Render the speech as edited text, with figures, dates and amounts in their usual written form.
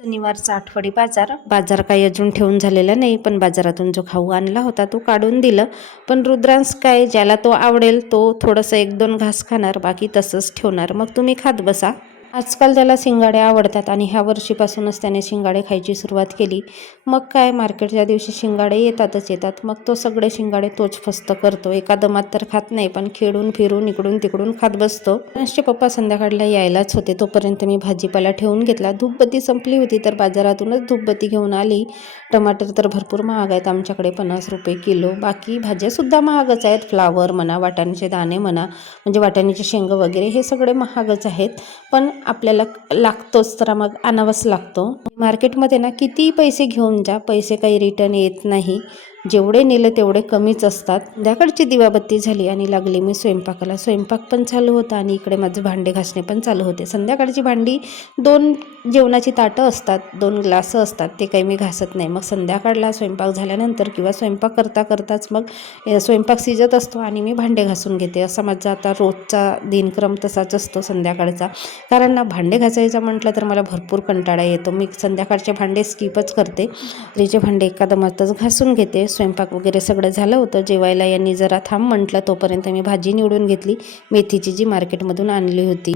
शनिवारचा आठवडी बाजार काही अजून ठेवून झालेला नाही, पण बाजारातून जो खाऊ आणला होता तो काढून दिलं. पण रुद्रांश काय, ज्याला तो आवडेल तो थोडंसं 1-2 घास खाणार, बाकी तसंच ठेवणार. मग तुम्ही खात बसा. आजकाल त्याला शिंगाडे आवडतात आणि ह्या वर्षीपासूनच त्याने शिंगाडे खायची सुरुवात केली. मग काय, मार्केटच्या दिवशी शिंगाडे येतातच येतात. मग तो सगळे शिंगाडे तोच फस्त करतो. एका दमात तर खात नाही, पण खेळून फिरून इकडून तिकडून खात बसतो. रुद्रांशचे पप्पा संध्याकाळला यायलाच होते, तोपर्यंत मी भाजीपाला ठेवून घेतला. धूपबत्ती संपली होती तर बाजारातूनच धूपबत्ती घेऊन आली. टमाटर तर भरपूर महाग आहेत आमच्याकडे, 50 रुपये किलो. बाकी भाज्यासुद्धा महागच आहेत. फ्लावर म्हणा, वाटाण्याचे दाणे म्हणा, म्हणजे वाटाण्याचे शेंग वगैरे हे सगळे महागच आहेत. पण आपल्याला लागतोच तर मग आणावंच लागतो. मार्केटमध्ये ना किती पैसे घेऊन जा, पैसे काही रिटर्न येत नाही. जेवढे नेले तेवढे कमीच असतात. संध्याकाळची दिवाबत्ती झाली आणि लागली मी स्वयंपाकाला. स्वयंपाक पण चालू होता आणि इकडे माझे भांडे घासणे पण चालू होते. संध्याकाळची भांडी 2 जेवणाची ताटं असतात, 2 ग्लासं असतात, ते काही मी घासत नाही. मग संध्याकाळला स्वयंपाक झाल्यानंतर किंवा स्वयंपाक करता करताच मग स्वयंपाक शिजत असतो आणि मी भांडे घासून घेते. असा माझा आता रोजचा दिनक्रम तसाच असतो संध्याकाळचा. कारण ना भांडे घासायचं म्हटलं तर मला भरपूर कंटाळा येतो. मी संध्याकाळचे भांडे स्किपच करते. रात्रीचे भांडे एका दमातच घासून घेते. स्वयंपाक वगैरे सगळं झालं होतं. जेवायला यांनी जरा थांब म्हटलं, तोपर्यंत मी भाजी निवडून घेतली, मेथीची, जी मार्केटमधून आणली होती.